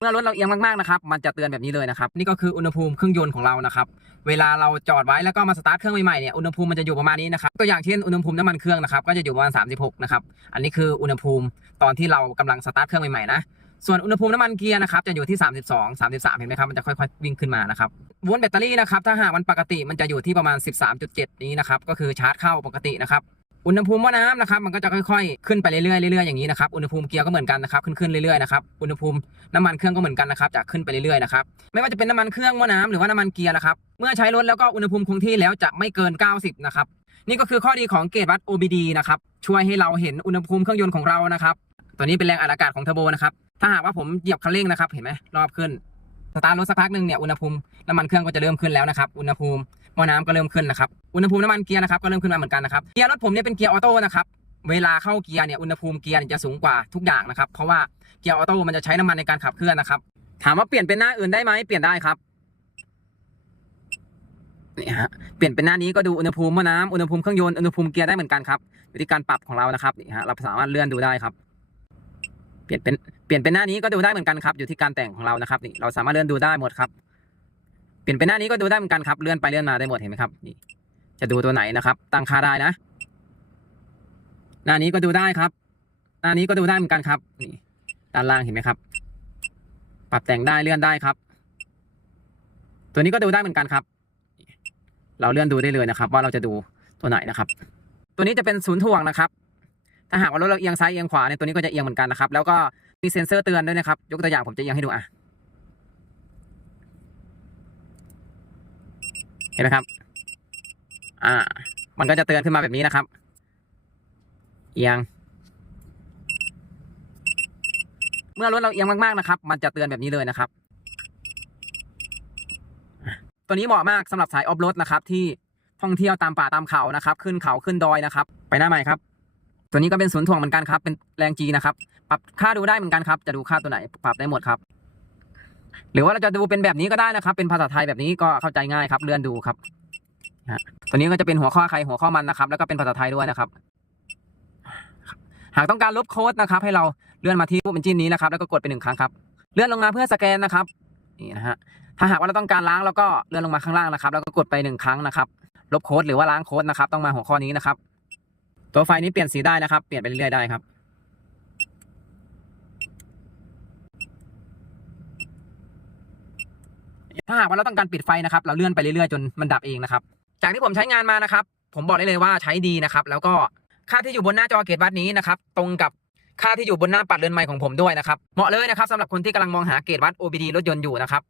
เมื่อรถเราเอียงมากๆนะครับ มันจะเตือนแบบนี้เลยนะครับ นี่ก็คืออุณหภูมิเครื่องยนต์ของเรานะครับ เวลาเราจอดไว้แล้วก็มาสตาร์ทเครื่องใหม่ๆเนี่ย อุณหภูมิมันจะอยู่ประมาณนี้นะครับ ตัวอย่างเช่นอุณหภูมิน้ำมันเครื่องนะครับ ก็จะอยู่ประมาณ 36 นะครับ อันนี้คืออุณหภูมิตอนที่เรากำลังสตาร์ทเครื่องใหม่ๆนะ ส่วนอุณหภูมิน้ำมันเกียร์นะครับจะอยู่ที่ 32 33 เห็นไหมครับ มันจะค่อยๆวิ่งขึ้นมานะครับวนแบตเตอรี่นะครับ ถ้าหากมันปกติมันจะอยู่ที่ประมาณ 13.7 นี้นะครับ ก็คือชาร์จเข้าปกตินะครับ อุณหภูมิหม้อน้ำนะครับมันก็จะค่อยๆ ขึ้นไปเรื่อยๆเรื่อยๆอย่างนี้นะครับอุณหภูมิเกียร์ก็เหมือนกันนะครับขึ้นขึ้นเรื่อยๆนะครับอุณหภูมิน้ำมันเครื่องก็เหมือนกันนะครับจะขึ้นไปเรื่อยๆนะครับไม่ว่าจะเป็นน้ำมันเครื่องหม้อน้ำหรือว่าน้ำมันเกียร์นะครับเมื่อใช้รถแล้วก็อุณหภูมิคงที่แล้วจะไม่เกิน 90 นะครับนี่ก็คือข้อดีของเกจวัด OBD นะครับช่วยให้เราเห็นอุณหภูมิเครื่องยนต์ของเรานะครับตัวนี้เป็นแรงอัดอากาศของเทอร์โบนะครับถ้าหากว่าผมเหยียบคันเร่งนะครับเห็นไหมรอบขึ้นสตาร์ทรถสักพักหนึ่งเนี่ยอุณหภูมิน้ำมันเครื่องก็จะเริ่มขึ้นแล้วนะครับอุณหภูมิหม้อน้ำก็เริ่มขึ้นนะครับ อุณหภูมิน้ำมันเกียร์นะครับก็เริ่มขึ้นมาเหมือนกันนะครับเกียร์รถผมเนี่ยเป็นเกียร์ออโต้นะครับเวลาเข้าเกียร์เนี่ยอุณหภูมิเกียร์จะสูงกว่าทุกอย่างนะครับเพราะว่าเกียร์ออโต้มันจะใช้น้ำมันในการขับเคลื่อนนะครับ ถามว่าเปลี่ยนเป็นหน้าอื่นได้ไหมเปลี่ยนได้ครับนี่ฮะเปลี่ยนเป็นหน้านี้ก็ดูอุณหภูมิหม้อน้ำอุณหภูมิเครื่องยนต์อุณหภูมิเกียร์ได้เหมือนกันครับอยู่ที่การปรับของเรานะครับนี่ฮะเราสามารถเลื่อนดูได้ครับ เปลี่ยนเป็นเปลี่ยนเป็นหน้านี้ก็ดูได้เหมือนกันครับ อยู่ที่การแต่งของเรานะครับนี่เราสามารถเลื่อนดูได้หมดครับ เปลี่ยนเป็นหน้านี้ก็ดูได้เหมือนกันครับเลื่อนไปเลื่อนมาได้หมดเห็นไหมครับนี่ จะดูตัวไหนนะครับ ตั้งค่าได้นะ หน้านี้ก็ดูได้ครับ หน้านี้ก็ดูได้เหมือนกันครับ นี่ด้านล่างเห็นไหมครับ ปรับแต่งได้เลื่อนได้ครับ ตัวนี้ก็ดูได้เหมือนกันครับ เราเลื่อนดูได้เลยนะครับ ว่าเราจะดูตัวไหนนะครับ ตัวนี้จะเป็นศูนย์ถ่วงนะครับ ถ้าหากว่ารถเราเอียงซ้ายเอียงขวาเนี่ยตัวนี้ก็จะเอียงเหมือนกันนะครับ แล้วก็มีเซ็นเซอร์เตือนด้วยนะครับ ยกตัวอย่างผมจะเอียงให้ดูอะ เห็นไหมครับ อ่า มันก็จะเตือนขึ้นมาแบบนี้นะครับ เอียง เมื่อรถเราเอียงมากๆนะครับ มันจะเตือนแบบนี้เลยนะครับ ตัวนี้เหมาะมากสำหรับสายออฟโรดนะครับ ที่ท่องเที่ยวตามป่าตามเขานะครับ ขึ้นเขาขึ้นดอยนะครับ ไปหน้าใหม่ครับ ตัวนี้ก็เป็นศูนย์ถ่วงเหมือนกันครับ เป็นแรงจีนะครับ ปรับค่าดูได้เหมือนกันครับ จะดูค่าตัวไหน ปรับได้หมดครับหรือว่าเราจะดูเป็นแบบนี้ก็ได้นะครับ เป็นภาษาไทยแบบนี้ก็เข้าใจง่ายครับ เลื่อนดูครับ ตัวนี้ก็จะเป็นหัวข้อใครหัวข้อมันนะครับ แล้วก็เป็นภาษาไทยด้วยนะครับ หากต้องการลบโค้ดนะครับ ให้เราเลื่อนมาที่รูปเป็นจินนี้นะครับ แล้วก็กดไปหนึ่งครั้งครับ เลื่อนลงมาเพื่อสแกนนะครับ นี่นะฮะ ถ้าหากว่าเราต้องการล้างเราก็เลื่อนลงมาข้างล่างนะครับ แล้วก็กดไปหนึ่งครั้งนะครับ ลบโค้ดหรือว่าล้างโค้ดนะครับ ต้องมาหัวข้อนี้นะครับ ตัวไฟนี้เปลี่ยนสีได้นะครับ เปลี่ยนไปเรื่อยๆได้ครับถ้าหากว่าเราต้องการปิดไฟนะครับ เราเลื่อนไปเรื่อยๆจนมันดับเองนะครับ จากที่ผมใช้งานมานะครับ ผมบอกได้เลยว่าใช้ดีนะครับ แล้วก็ค่าที่อยู่บนหน้าจอเกตวัดนี้นะครับ ตรงกับค่าที่อยู่บนหน้าปัดเรือนไม้ของผมด้วยนะครับ เหมาะเลยนะครับสำหรับคนที่กำลังมองหาเกตวัด OBD รถยนต์อยู่นะครับ